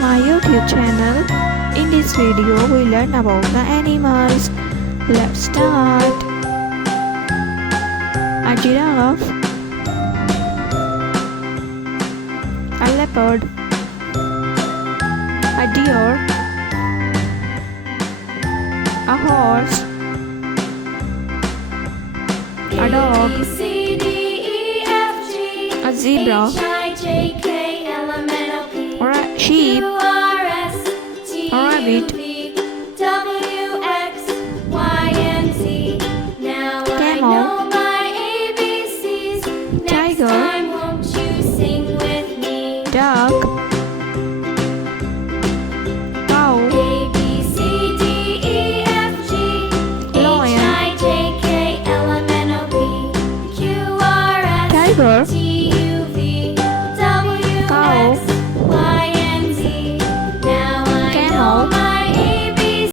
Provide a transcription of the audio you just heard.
my YouTube channel. In this video we learn about the animals. Let's start. A giraffe, a leopard, a deer, a horse, a dog, a zebra, or a sheep, a rabbit,